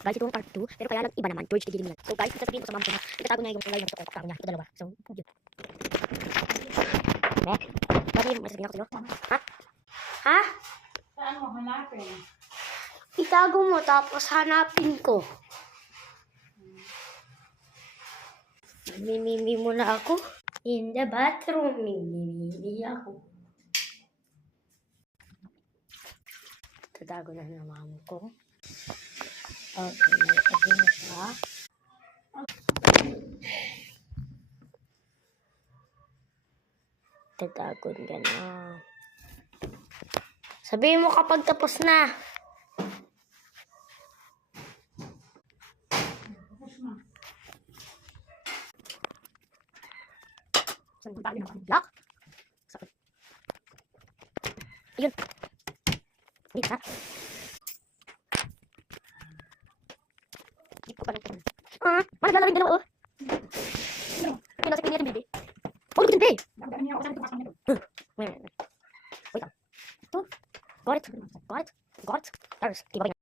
Guys, ito yung part 2. Pero kaya lang iba naman. George Tigilin yan. So guys, sasabihin ko sa mom ko na itatago niya yung kulay na gusto ko. Kapag niya. Ito dalawa. So, yun. Babi, may sasabihin ako sa'yo. Ha? Ha? Saan mo hanapin? Itago mo tapos hanapin ko. Mimimi mo na ako. In the bathroom, mimimi ako. Tatago na ng mom ko. Okay, lagyan mo siya. Tatago ka na. Sabihin mo kapag tapos na. Tapos na. Saan yung tali naman? Lock? Sakit. Ayun. Wait ha. Hindi ko pa lang. Mana lalawin dalawa oh. Pinasipin niya yung baby. Oh, hindi baby. Dagdagan niya ako sa tumas nito. Wait lang. Got it. Got it. Got it. There's. Keep